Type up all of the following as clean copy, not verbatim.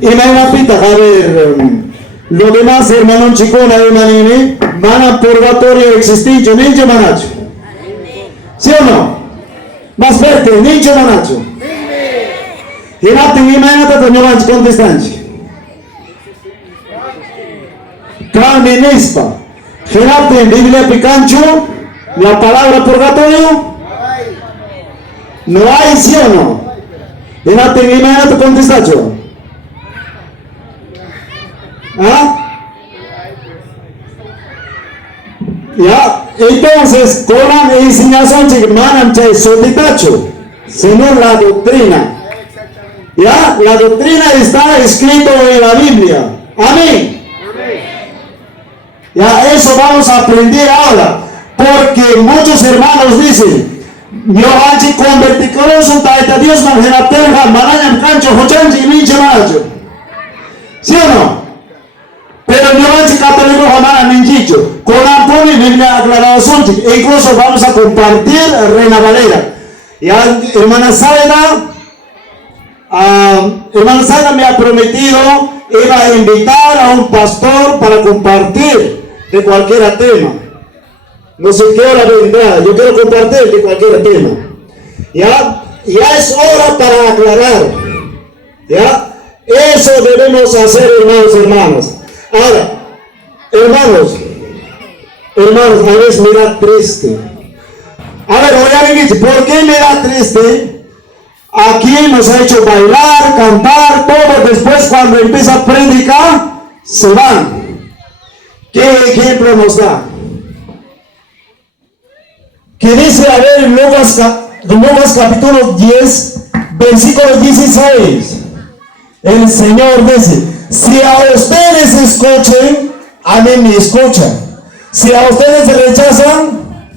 Y me repita, a ver, lo demás, hermano chicona, hermanini, mana purgatorio existicho, nincho manacho. ¿Sí o no? Más fuerte, nincho manacho. Y no te imagínate, no vas a contestar. Calvinispa. Fíjate en Biblia Picancho, la palabra purgatorio. No hay, ¿sí o no? Y no te imagínate contestar. ¿Ah? Ya, entonces, con la enseñanza que manan che solitacho, sino la doctrina. Ya, la doctrina está escrito en la Biblia. Amén. Ya, eso vamos a aprender ahora, porque muchos hermanos dicen, yo anchi converticolos un taita Dios man en la terra, manañan cancho, hochanchi y minche manacho. ¿Sí o no? Pero yo anchi católico jamás ninjicho. Con Antonio y Biblia aclaración, e incluso vamos a compartir Reina Valera. Ya, hermana Zaida me ha prometido, iba a invitar a un pastor para compartir de cualquier tema. No sé qué hora vendrá, yo quiero compartir de cualquier tema. Ya es hora para aclarar. Ya, eso debemos hacer, hermanos. Ahora, hermanos, a veces me da triste. A ver, oigan, ¿por qué me da triste? Aquí nos ha hecho bailar, cantar, todo. Después, cuando empieza a predicar, se van. ¿Qué ejemplo nos da? Que dice, a ver, en Lucas capítulo 10, versículo 16. El Señor dice, si a ustedes escuchen, a mí me escuchan. Si a ustedes rechazan,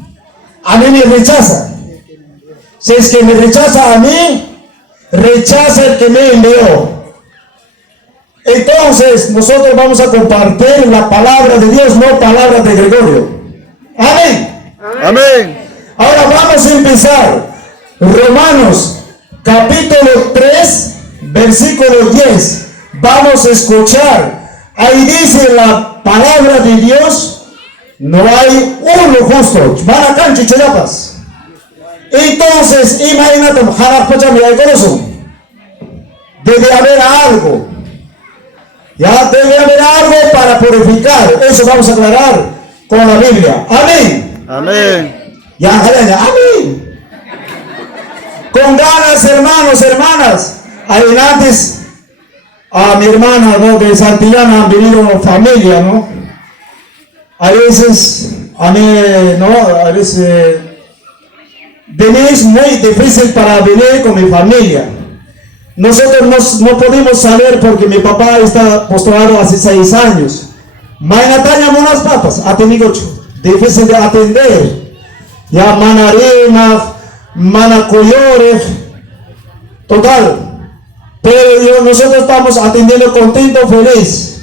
a mí me rechazan. Si es que me rechaza a mí, rechaza el que me envió. Entonces, nosotros vamos a compartir la palabra de Dios, no palabra de Gregorio. Amén. Amén. Ahora vamos a empezar. Romanos, capítulo 3, versículo 10. Vamos a escuchar. Ahí dice la palabra de Dios. No hay uno justo. Van a cancho, chilapas. Entonces, imagínate, debe haber algo. Ya debe haber algo para purificar. Eso vamos a aclarar con la Biblia. Amén. Amén. Ya, amén. Con ganas, hermanos, hermanas. Adelante, a mi hermana, ¿no? De Santillana han venido familia, ¿no? A veces, a mí, ¿no? A veces, venir es muy difícil para venir con mi familia. Nosotros no podemos salir porque mi papá está postulado hace 6 años. Maynataña unas papas, ha tenido difícil de atender. Ya manarina, manacoyores, total. Pero nosotros estamos atendiendo contento, feliz.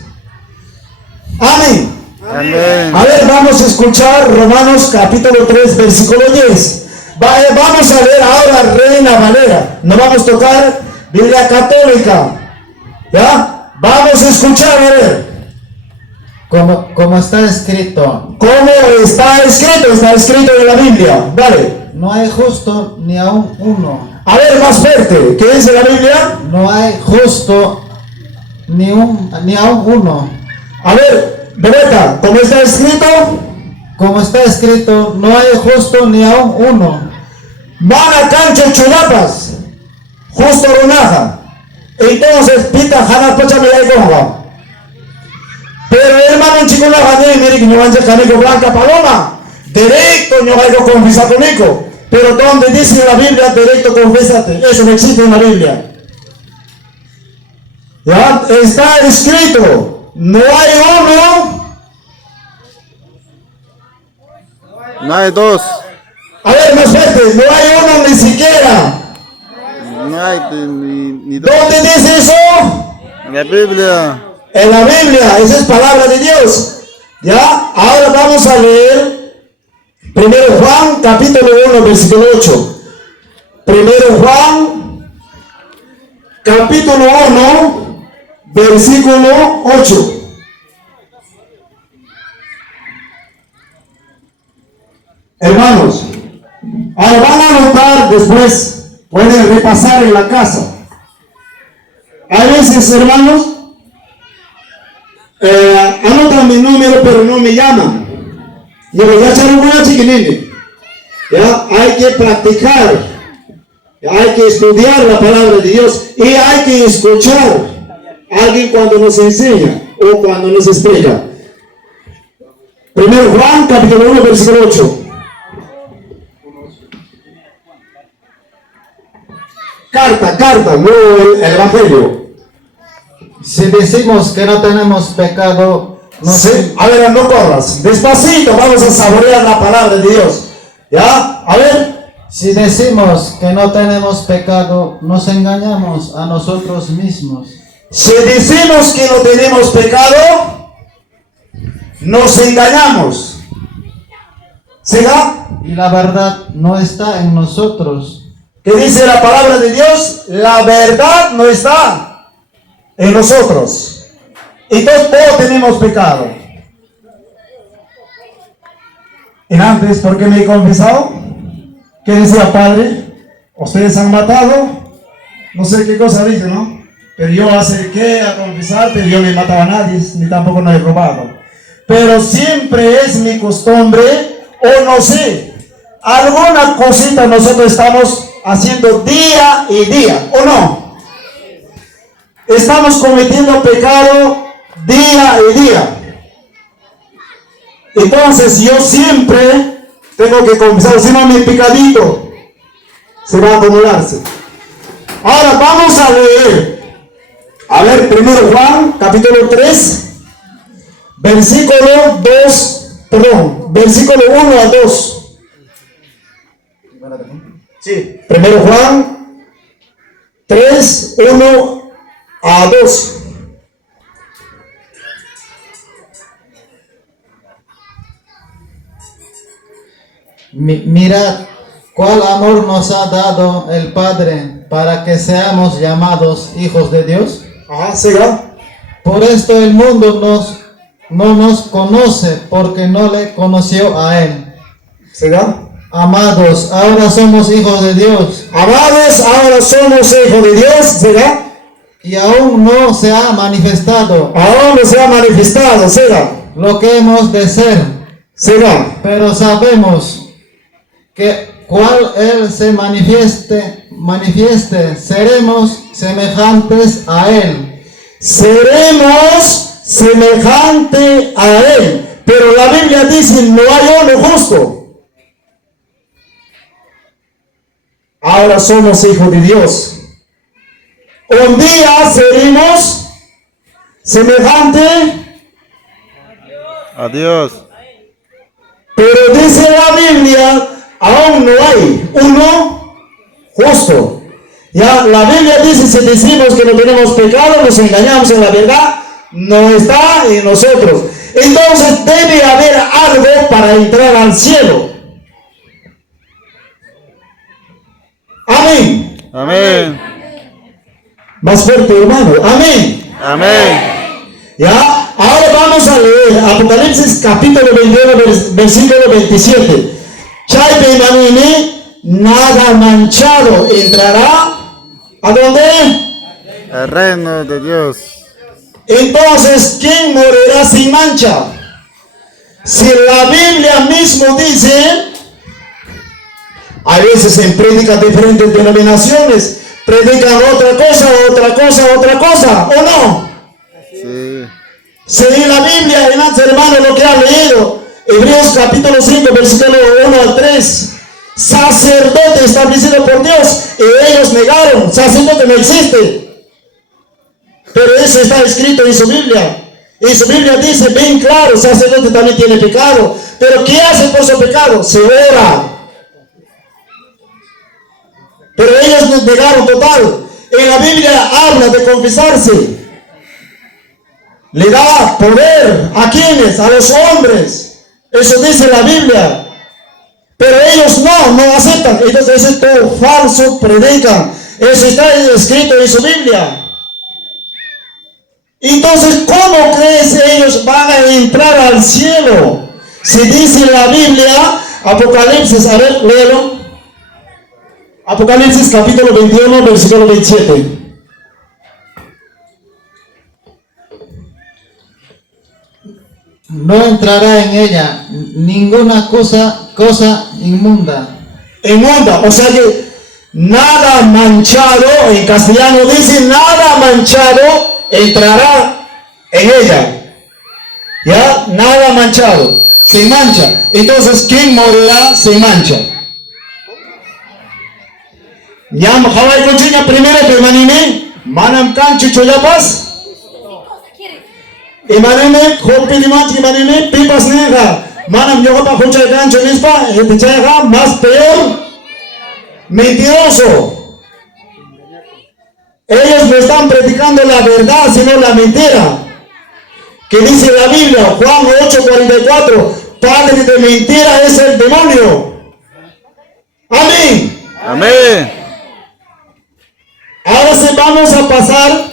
Amén. Amén. A ver, vamos a escuchar Romanos capítulo 3, versículo 10. Vamos a leer ahora Reina Valera. No vamos a tocar Biblia católica. ¿Ya? Vamos a escuchar, a ver. Como está escrito. ¿Cómo está escrito? Está escrito en la Biblia. Dale. No hay justo ni aún uno. A ver, más fuerte. ¿Qué dice la Biblia? No hay justo ni aún uno. A ver, Bebeta, ¿cómo está escrito? Como está escrito, no hay justo ni aún uno. Mana cancho chulapas. Justo runaja. Entonces, pita jana pacha me la. Pero hermano chico la jane, mire que no van a canico blanca paloma. Directo no hay que confesar con Nico. Pero donde dice la Biblia, directo confésate. Eso no existe en la Biblia. Ya está escrito. No hay uno. No hay dos. A ver, más fuerte. No hay uno ni siquiera. No hay ni dos. ¿Dónde dice eso? En la Biblia. En la Biblia, esa es palabra de Dios. ¿Ya? Ahora vamos a leer 1 Juan, capítulo 1, versículo 8. 1 Juan, capítulo 1, versículo 8. Hermanos, ahora van a anotar después, pueden repasar en la casa. A veces, hermanos, anotan mi número pero no me llaman. Y me voy a echar una chiquilini. Ya hay que practicar, hay que estudiar la palabra de Dios y hay que escuchar a alguien cuando nos enseña o cuando nos explica. Primero Juan capítulo 1 versículo 8. Carta, no el evangelio. Si decimos que no tenemos pecado, no Sí. A ver, no corras. Despacito, vamos a saborear la palabra de Dios. ¿Ya? A ver. Si decimos que no tenemos pecado, nos engañamos a nosotros mismos. Si decimos que no tenemos pecado, nos engañamos. ¿Será? Y la verdad no está en nosotros. ¿Qué dice la palabra de Dios? La verdad no está en nosotros. Entonces todos tenemos pecado. Y antes, ¿por qué me he confesado? ¿Qué decía Padre? Ustedes han matado. No sé qué cosa dice, ¿no? Pero yo acerqué a confesar, pero yo no he matado a nadie, ni tampoco no he robado. Pero siempre es mi costumbre, o no sé, alguna cosita nosotros estamos haciendo día y día, ¿o no? Estamos cometiendo pecado día y día. Entonces yo siempre tengo que confesar, si no mi pecadito se va a acumularse. Ahora vamos a leer. A ver, primero Juan, capítulo 3, versículo 1 a 2. Sí, primero Juan 3, 1 a 2. Mirad cuál amor nos ha dado el Padre para que seamos llamados hijos de Dios. Siga. Por esto el mundo no nos conoce porque no le conoció a Él. Siga. Amados, ahora somos hijos de Dios. Amados, ahora somos hijos de Dios. Siga. Y aún no se ha manifestado. Aún no se ha manifestado. Siga. Lo que hemos de ser. Siga. Pero sabemos que cual Él se manifieste, seremos semejantes a Él. Seremos semejante a Él. Pero la Biblia dice, no hay hombre justo. Ahora somos hijos de Dios. Un día seremos semejante a Dios. Pero dice la Biblia, aún no hay uno justo. Ya la Biblia dice, si decimos que no tenemos pecado, nos engañamos en la verdad, no está en nosotros. Entonces debe haber algo para entrar al cielo. Amén. Amén. Más fuerte, hermano. Amén. Amén. Ya, ahora vamos a leer Apocalipsis capítulo 21, versículo 27. Chaype manini, nada manchado entrará. ¿A dónde? El reino de Dios. Entonces, ¿quién morirá sin mancha? Si la Biblia mismo dice, a veces en prédicas de diferentes denominaciones, predican otra cosa, ¿o no? Sí. Si la Biblia, hermano, lo que ha leído, Hebreos capítulo 5, versículo 1 al 3, sacerdote establecido por Dios, y ellos negaron, sacerdote no existe. Pero eso está escrito en su Biblia. Y su Biblia dice bien claro, sacerdote también tiene pecado. Pero ¿qué hace por su pecado? Se ora. Pero ellos nos negaron total. En la Biblia habla de confesarse. Le da poder a quienes, a los hombres. Eso dice la Biblia. Pero ellos no aceptan. Entonces eso es todo falso, predican. Eso está escrito en su Biblia. Entonces, ¿cómo crees ellos van a entrar al cielo? Si dice la Biblia, Apocalipsis, a ver, léelo. Apocalipsis capítulo 21, versículo 27. No entrará en ella ninguna cosa inmunda. Inmunda, o sea que nada manchado, en castellano dice nada manchado entrará en ella. ¿Ya? Nada manchado, sin mancha. Entonces, ¿quién morirá sin mancha? Ya, Hawaii Conchiña primero, permanime, manam cancho choyapas. Imanime, hopi dimanche, imanime, pipas negra. Manam yoga huchay gancho nispa, etichayga, más peor, mentiroso. Ellos no están predicando la verdad, sino la mentira. Que dice la Biblia, Juan 8:44, padre de mentira es el demonio. Amén. Amén. Ahora sí vamos a pasar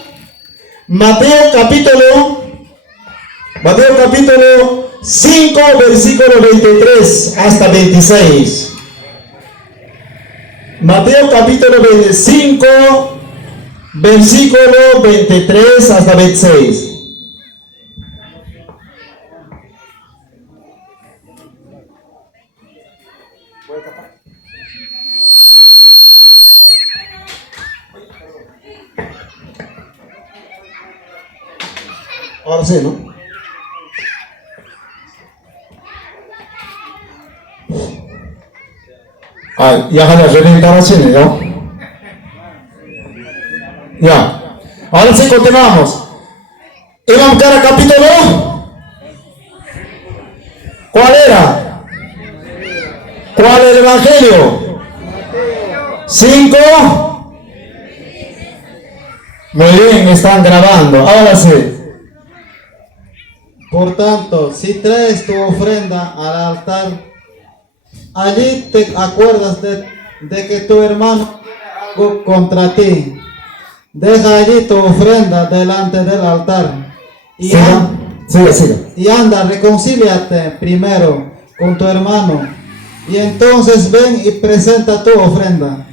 Mateo capítulo 5, versículo 23 hasta 26. Mateo capítulo 25, versículo 23 hasta 26. Ahora sí, ¿no? Ya van a reventar así, ¿no? Ya. Ahora sí continuamos. Íbamos cada capítulo. ¿Cuál era? ¿Cuál es el evangelio? 5. Muy bien, están grabando. Ahora sí. Por tanto, si traes tu ofrenda al altar, allí te acuerdas de que tu hermano tiene algo contra ti. Deja allí tu ofrenda delante del altar y anda, reconcíliate primero con tu hermano y entonces ven y presenta tu ofrenda.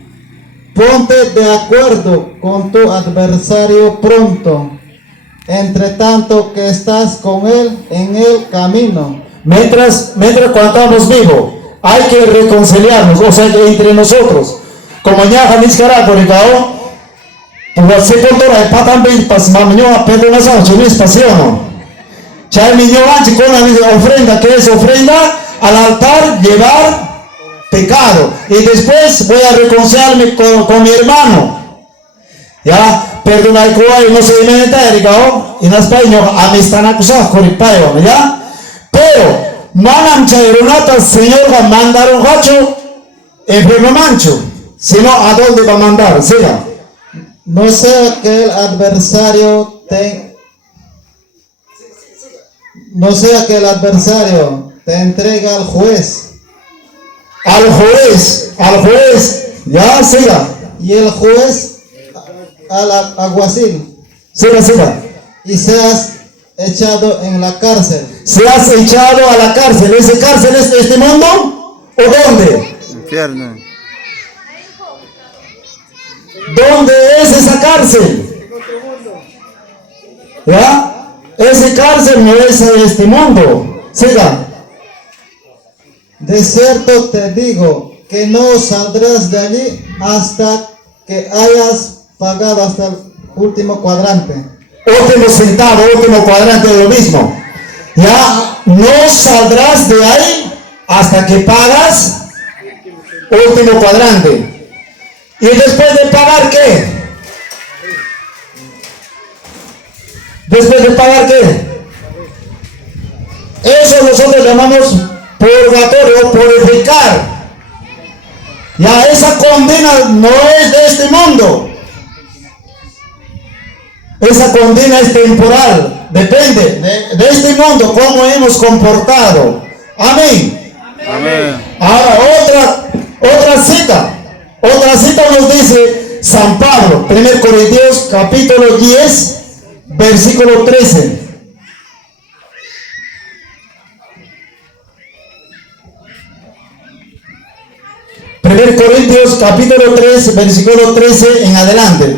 Ponte de acuerdo con tu adversario pronto, entre tanto que estás con él en el camino. Mientras cuando estamos vivos, hay que reconciliarnos, o sea, que entre nosotros. Como ya Janis Caracoricao, pues se controla el patán bien, pues maño a Pedro Nazar, chumis pasión. Ya el niño anchi con la ofrenda, que es ofrenda al altar, llevar pecado. Y después voy a reconciliarme con mi hermano. Ya, perdona el cual no se inventa, y en español, a mí están acusados con el payo, ¿ya? Pero, manam chaironata, señor, va a mandar un gacho enfermo mancho. Si no, ¿a dónde va a mandar? Siga. No sea que el adversario te entregue al juez. Al juez, ya, siga. Y el juez al alguacil. Siga. Y seas echado en la cárcel. Seas echado a la cárcel. ¿Ese cárcel es de este mundo? ¿O dónde? Infierno. ¿Dónde es esa cárcel? ¿Ya? Ese cárcel no es de este mundo. Siga. De cierto te digo que no saldrás de allí hasta que hayas pagado hasta el último cuadrante. Último centavo, último cuadrante de lo mismo. Ya no saldrás de ahí hasta que pagas último cuadrante. ¿Y después de pagar qué? ¿Después de pagar qué? Eso nosotros llamamos purgatorio, purificar. Ya esa condena no es de este mundo. Esa condena es temporal. Depende de este mundo, cómo hemos comportado. Amén. Amén. Ahora otra cita. Otra cita nos dice San Pablo, 1 Corintios capítulo 10, versículo 13. Primer Corintios capítulo 3, versículo 13 en adelante.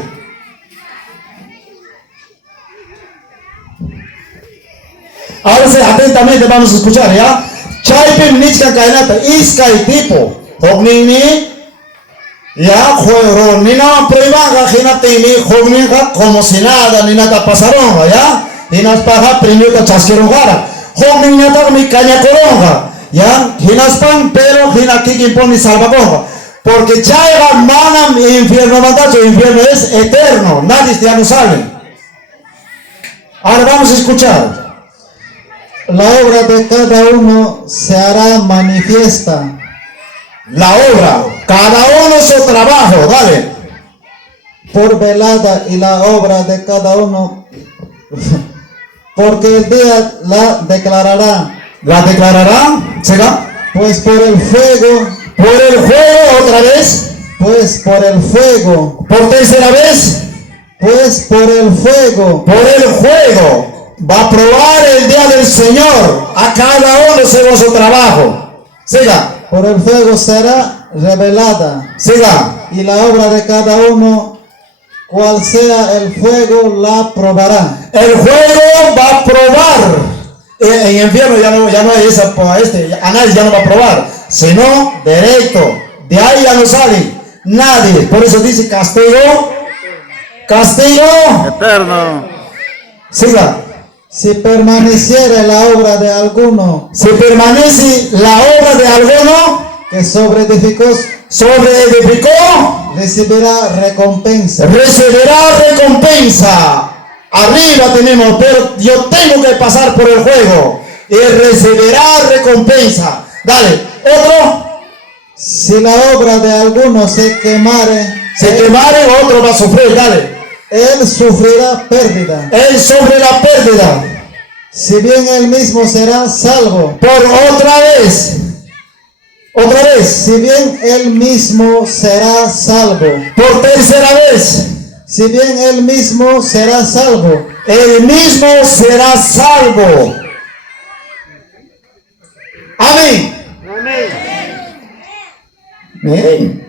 Ahora sí, atentamente vamos a escuchar, ¿ya? Chaipim nichka kainata iskay tipo. Hognini, ya, juego, ni no prueba, jinatini, hogninga, como si nada, ni nada pasaron, ¿ya? Y nos paga primero chasquero jara. Hogninga, mi caña coronga. Ya, hinaspan, pero hinakiki pone salvaconga. Porque chaiga manam infierno mandato, infierno es eterno, nadie ya no sale. Ahora vamos a escuchar. La obra de cada uno se hará manifiesta. La obra, cada uno su trabajo, dale. Por velada y la obra de cada uno, porque el día la declarará. La declarará, ¿será? Pues por el fuego, Otra vez, pues por el fuego, por tercera vez, pues por el fuego, por el fuego, va a probar el día del Señor a cada uno según su trabajo. Siga, por el fuego será revelada, siga. y la obra de cada uno, cual sea el fuego, la probará. El fuego va a probar. En infierno ya no hay esa, a nadie ya no va a probar, sino derecho. De ahí ya no sale nadie. Por eso dice castigo, Eterno. siga. Si permaneciere la obra de alguno Si permanece la obra de alguno, que sobreedificó, recibirá recompensa. recibirá recompensa. Arriba tenemos, pero yo tengo que pasar por el juego y recibirá recompensa. Dale, otro. Si la obra de alguno se quemare, Se quemare, otro va a sufrir. Dale, él sufrirá pérdida. él sobre la pérdida. Si bien él mismo será salvo, Por otra vez, si bien él mismo será salvo, por tercera vez, si bien él mismo será salvo, él mismo será salvo. Amén. Amén.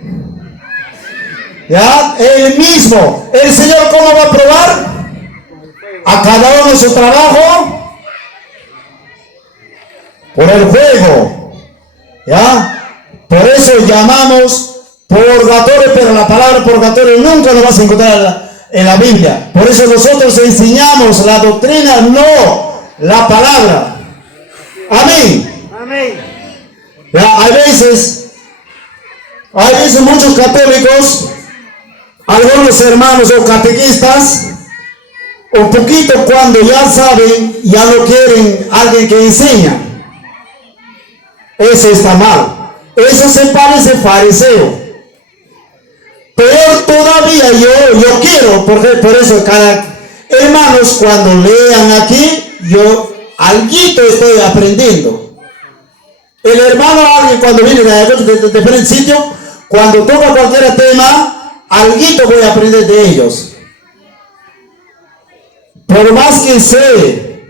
Ya, él mismo. El Señor, ¿cómo va a probar? A cada uno su trabajo. Por el fuego. Ya. Por eso llamamos purgatorio, pero la palabra purgatorio nunca lo vas a encontrar en la Biblia. Por eso nosotros enseñamos la doctrina, no la palabra. Amén. Ya, hay veces muchos católicos, algunos hermanos o catequistas, un poquito cuando ya saben, ya no quieren alguien que enseña. Eso está mal. Eso se parece fariseo. Peor todavía yo quiero, por eso cada hermanos cuando lean aquí, yo alguito estoy aprendiendo. El hermano alguien cuando viene de diferentes sitios, cuando toca cualquier tema, alguito voy a aprender de ellos. Por más que sé,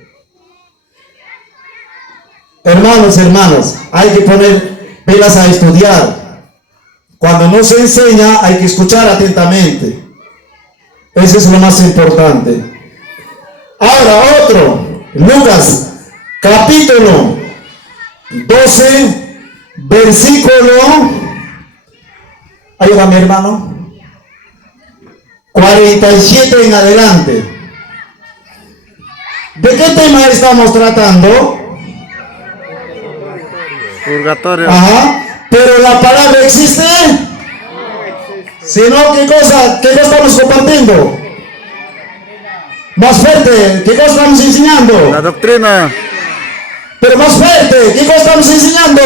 hermanos, hay que poner pilas a estudiar. Cuando no se enseña, hay que escuchar atentamente. Eso es lo más importante. Ahora otro, Lucas, capítulo 12, versículo, ayúdame hermano, 47 en adelante. ¿De qué tema estamos tratando? Purgatorio. Ajá, pero la palabra existe. Si no, ¿qué cosa estamos compartiendo? Más fuerte, ¿qué cosa estamos enseñando? La doctrina. Pero más fuerte, ¿qué cosa estamos enseñando?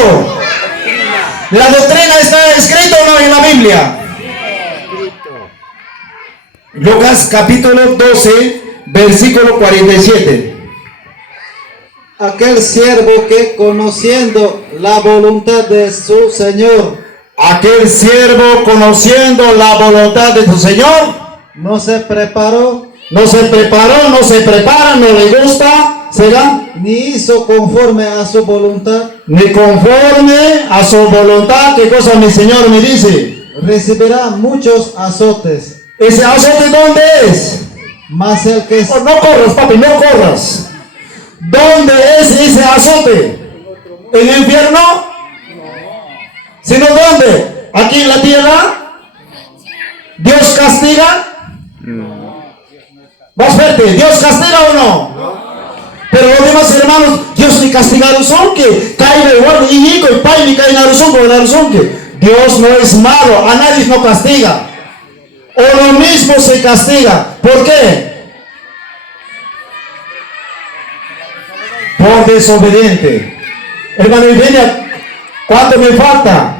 ¿La doctrina está escrita o no en la Biblia? Lucas capítulo 12, versículo 47. aquel siervo que conociendo la voluntad de su Señor, Aquel siervo conociendo la voluntad de su Señor, no se preparó No se preparó, no se prepara, no le gusta, ¿será? ni hizo conforme a su voluntad, Ni conforme a su voluntad. ¿Qué cosa mi Señor me dice? recibirá muchos azotes. ¿Ese azote dónde es? Mas el que Oh, no corras, papi, no corras. ¿Dónde es ese azote? ¿En el infierno? ¿Sino dónde? ¿Aquí en la tierra? ¿Dios castiga? Más fuerte, ¿Dios castiga o no? Pero los demás hermanos, Dios ni castigaron son que cae igual y hijo y pai ni cae en son que Dios no es malo, a nadie no castiga. O lo mismo se castiga. ¿Por qué? Por desobediente. Hermano Eugenia, ¿cuánto me falta?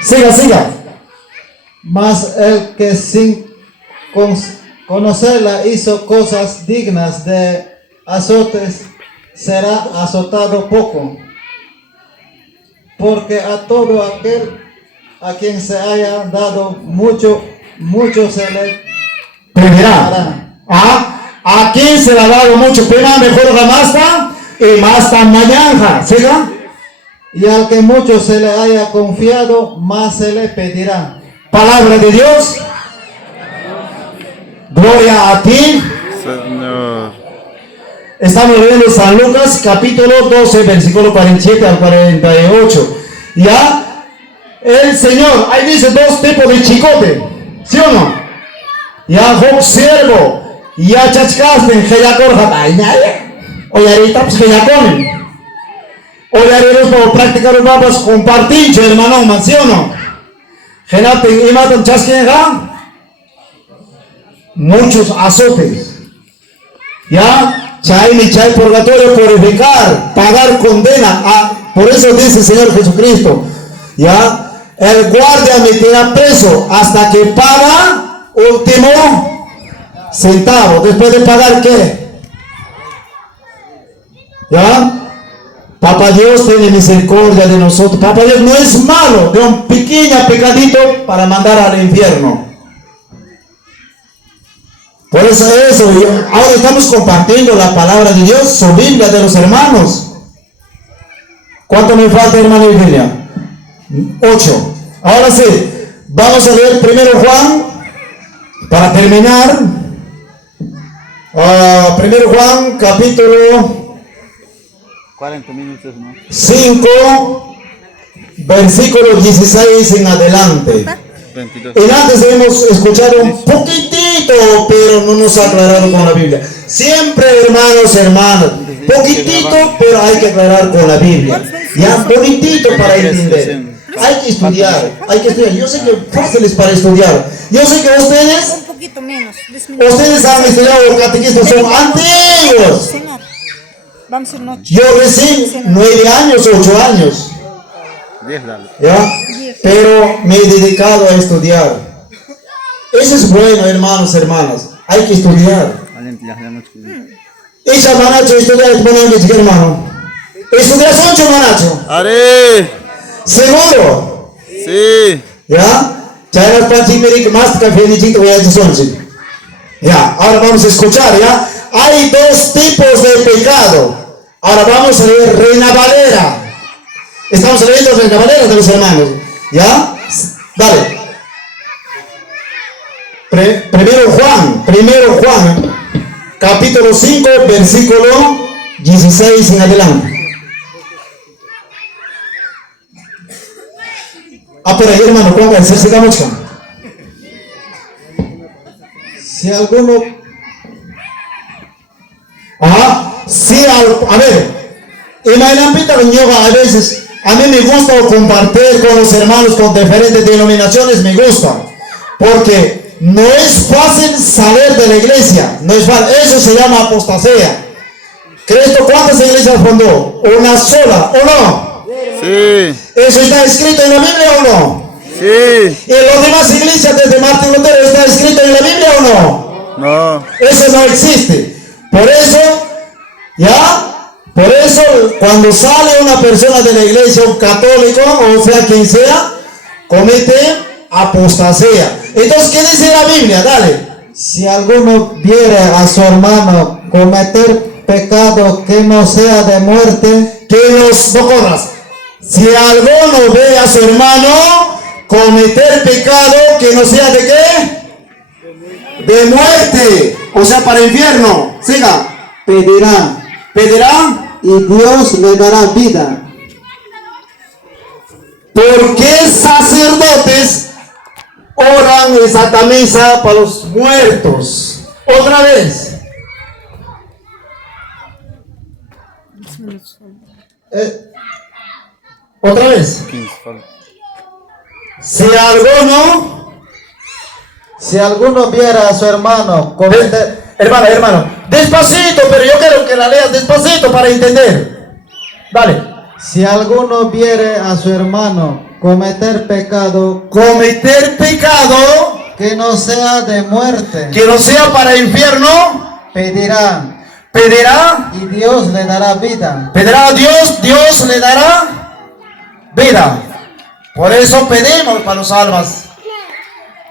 Siga, siga. Mas el que sin conocerla hizo cosas dignas de azotes, será azotado poco. Porque a todo aquel a quien se haya dado mucho, mucho se le Primera. dará. ¿A quién se le ha dado mucho? Pena mejor la masta y más tan mañana. ¿Siga? Y al que mucho se le haya confiado, más se le pedirá. Palabra de Dios. Gloria a ti. Señor. Estamos leyendo San Lucas capítulo 12, versículo 47 al 48. ¿Ya? El Señor, ahí dice dos tipos de chicote. ¿Sí o no? Ya, Job siervo. Ya, chachcasten, geyakorja. Oye, ahorita pues geyaconen. Oye, haremos por practicar los babas compartir, hermano, ¿sí o no? Genaten y matan chasquen, muchos azotes. ¿Ya? Chay ni chay purgatorio, purificar, pagar condena. Por eso dice el Señor Jesucristo. ¿Ya? El guardia me tira preso hasta que paga último centavo. Después de pagar, ¿qué? ¿Ya? Papá Dios tiene misericordia de nosotros. Papá Dios no es malo de un pequeño pecadito para mandar al infierno. Por eso ahora estamos compartiendo la palabra de Dios, su Biblia de los hermanos. ¿Cuánto me falta, hermano Eugenia? 8. Ahora sí, vamos a leer primero Juan, para terminar. Primero Juan, capítulo 40 minutos, ¿no? 5, versículo 16 en adelante. 22. Y antes hemos escuchado un poquitito, pero no nos ha aclarado con la Biblia. Siempre, hermanos, poquitito, pero hay que aclarar con la Biblia. Ya, bonitito para entender. Hay que estudiar. Yo sé que es fácil para estudiar. Yo sé que ustedes Un poquito menos. han estudiado los catequistas, son antiguos. Señor, vamos a ir noche. Yo recién 9 años, 8 años. 10 dale. ¿Ya? Pero me he dedicado a estudiar. Eso es bueno, hermanos, hermanas. Hay que estudiar. Echa manacho, estudiar, hermano. ¿Estudias 8, manacho? ¡Are! ¿Seguro? Sí. ¿Ya? Chayas Pachimeric, más café ni chico, ya te Ya, ahora vamos a escuchar, ¿ya? Hay dos tipos de pecado. Ahora vamos a leer Reina Valera. Estamos leyendo Reina Valera de los hermanos. ¿Ya? Dale. Primero Juan, capítulo 5, versículo 16 en adelante. Por ahí, hermano, ponga, sigamos con. Si alguno Sí, a ver, en la lampita a veces, a mí me gusta compartir con los hermanos con diferentes denominaciones, me gusta, porque no es fácil salir de la iglesia, no es fácil, eso se llama apostasía. ¿Cristo cuántas iglesias fundó? Una sola, ¿o no? Sí. ¿Eso está escrito en la Biblia o no? Sí. ¿Y en las demás iglesias desde Martín Lutero está escrito en la Biblia o no? No. Eso no existe. Por eso, cuando sale una persona de la iglesia, un católico, o sea quien sea, comete apostasía. Entonces, ¿qué dice la Biblia? Dale. Si alguno viere a su hermano cometer pecado que no sea de muerte, no corras. Si alguno ve a su hermano cometer pecado que no sea de qué? De muerte. O sea, para infierno. Siga. Pedirá. y Dios le dará vida. ¿Por qué sacerdotes oran en Santa Misa para los muertos? Otra vez. Otra vez. 15 falta. Si alguno viera a su hermano cometer... hermano, despacito, pero yo quiero que la leas despacito para entender. Dale. Si alguno viere a su hermano cometer pecado que no sea de muerte, que no sea para infierno, pedirá pedirá y Dios le dará vida. a Dios, Dios le dará vida. Por eso pedimos para los almas.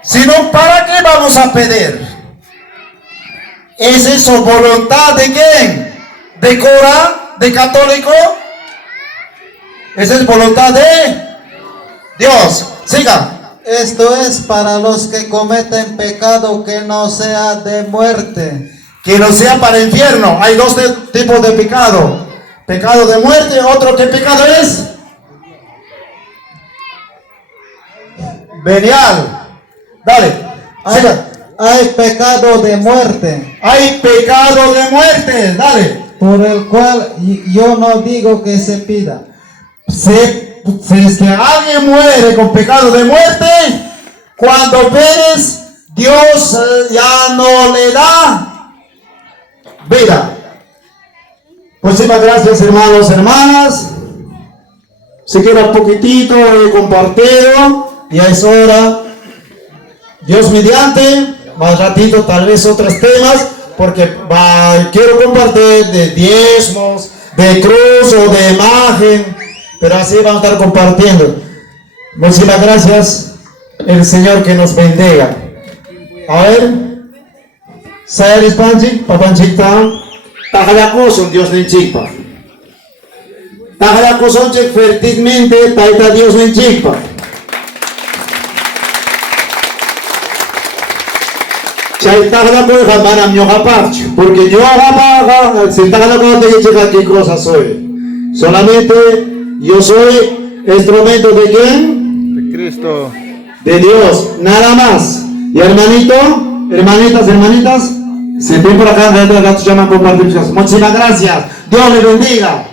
Si no, ¿para qué vamos a pedir? ¿Es eso voluntad de quién? ¿De cura? ¿De católico? Esa es voluntad de Dios. Siga. Esto es para los que cometen pecado que no sea de muerte. Que no sea para infierno. Hay dos tipos de pecado. Pecado de muerte, otro que pecado es venial. Dale. Siga. Hay pecado de muerte. Hay pecado de muerte. Dale. Por el cual yo no digo que se pida. Si es que alguien muere con pecado de muerte, cuando pedes, Dios ya no le da vida. Muchísimas gracias, hermanos, hermanas. Si queda poquitito he compartido, ya es hora. Dios mediante, más ratito tal vez otros temas, porque quiero compartir de diezmos, de cruz o de imagen, pero así vamos a estar compartiendo. Muchísimas gracias, el Señor que nos bendiga. A ver, saya dispanji, papanchita, tajalaco son Dios de chipa. Tajalaco son fertilmente, taita Dios de chipa. Porque yo qué cosa soy. Solamente yo soy instrumento de quién? De Cristo. De Dios, nada más. Y hermanito, hermanitas, se ven por acá, muchísimas gracias. Dios le bendiga.